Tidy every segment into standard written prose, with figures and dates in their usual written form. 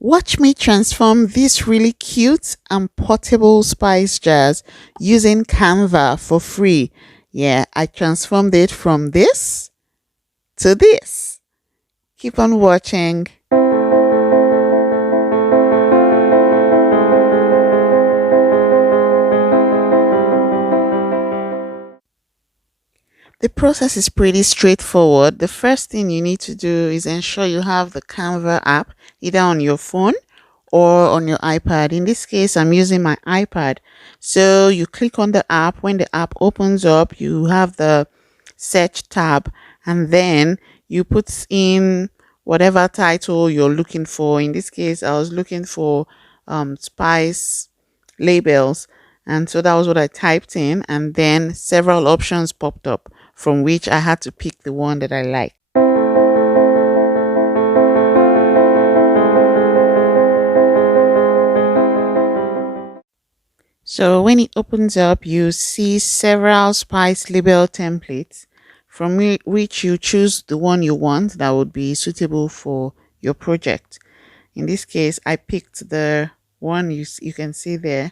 Watch me transform this really cute and portable spice jars using Canva for free. Yeah, I transformed it from this to this. Keep on watching. The process is pretty straightforward. The first thing you need to do is ensure you have the Canva app either on your phone or on your iPad. In this case, I'm using my iPad. So you click on the app. When the app opens up, you have the search tab, and then you put in whatever title you're looking for. In this case, I was looking for spice labels, and so that was what I typed in, and then several options popped up from which I had to pick the one that I like. So when it opens up, you see several spice label templates from which you choose the one you want that would be suitable for your project. In this case, I picked the one you can see there.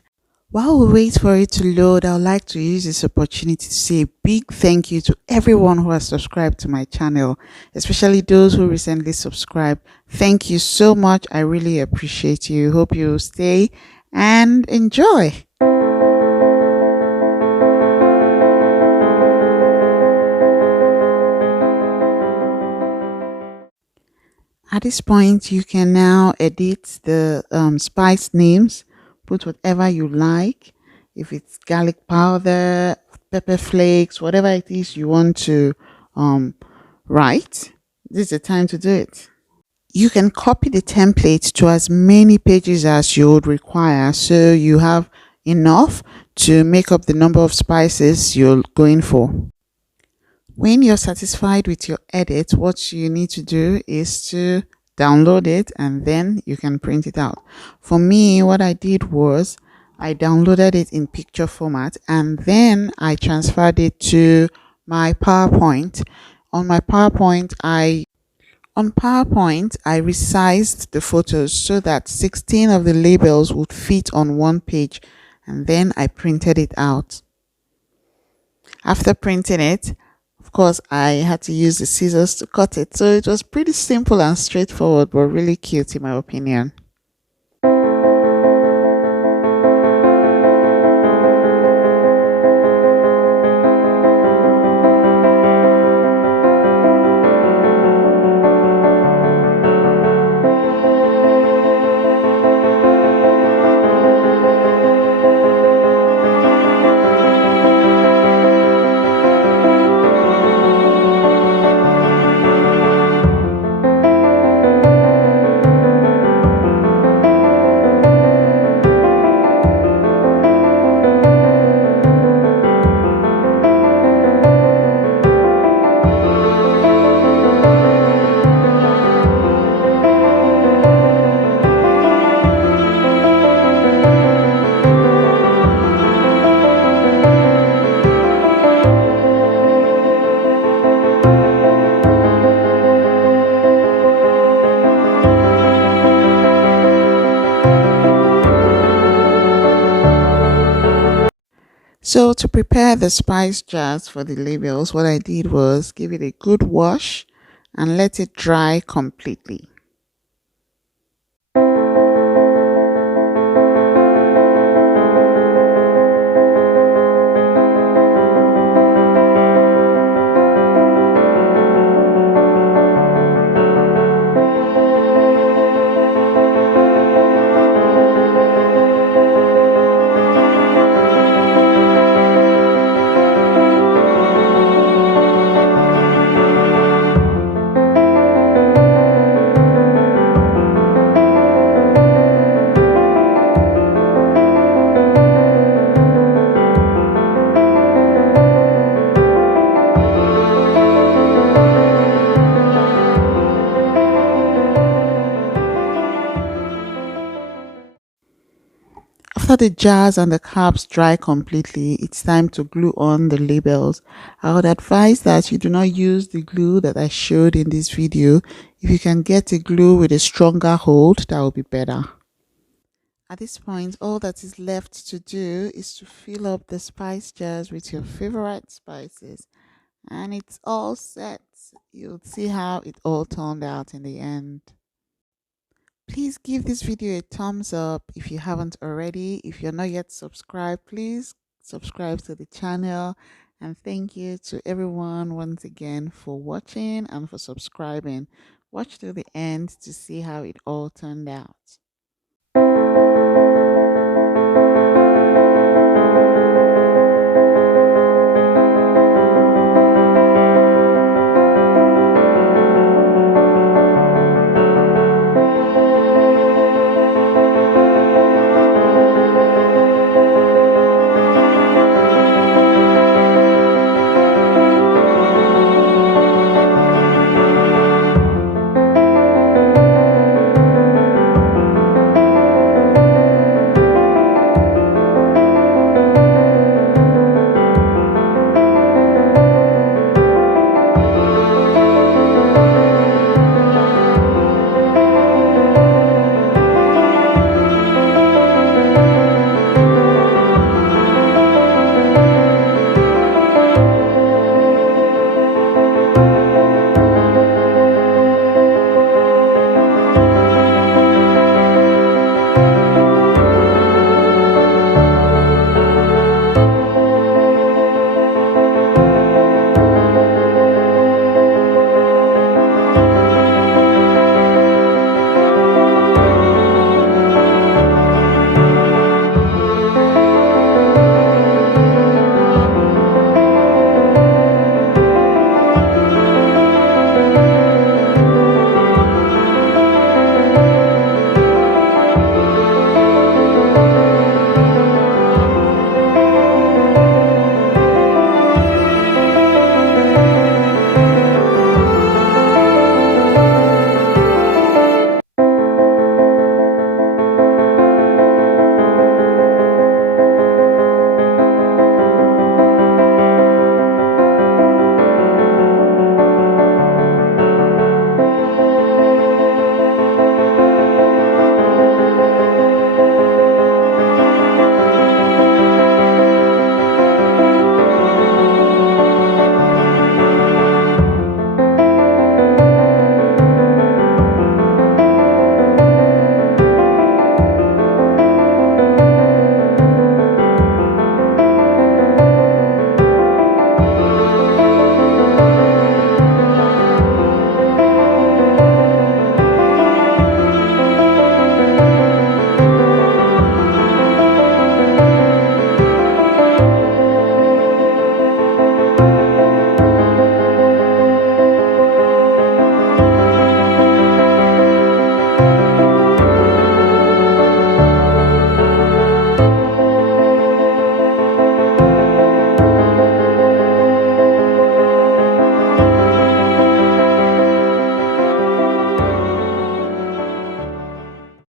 While we wait for it to load, I would like to use this opportunity to say a big thank you to everyone who has subscribed to my channel, especially those who recently subscribed. Thank you so much. I really appreciate you. Hope you stay and enjoy. At this point, you can now edit the spice names, put whatever you like. If it's garlic powder, pepper flakes, whatever it is you want to write, this is the time to do it. You can copy the template to as many pages as you would require, so you have enough to make up the number of spices you're going for. When you're satisfied with your edit, what you need to do is to download it and then you can print it out. For me, what I did was I downloaded it in picture format and then I transferred it to my PowerPoint. On my PowerPoint, I resized the photos so that 16 of the labels would fit on one page, and then I printed it out. After printing it, of course, I had to use the scissors to cut it. So it was pretty simple and straightforward, but really cute in my opinion. So to prepare the spice jars for the labels, what I did was give it a good wash and let it dry completely. After the jars and the caps dry completely, it's time to glue on the labels. I would advise that you do not use the glue that I showed in this video. If you can get a glue with a stronger hold, that will be better. At this point, all that is left to do is to fill up the spice jars with your favorite spices, and it's all set. You'll see how it all turned out in the end. Please give this video a thumbs up if you haven't already. If you're not yet subscribed, please subscribe to the channel. And thank you to everyone once again for watching and for subscribing. Watch till the end to see how it all turned out.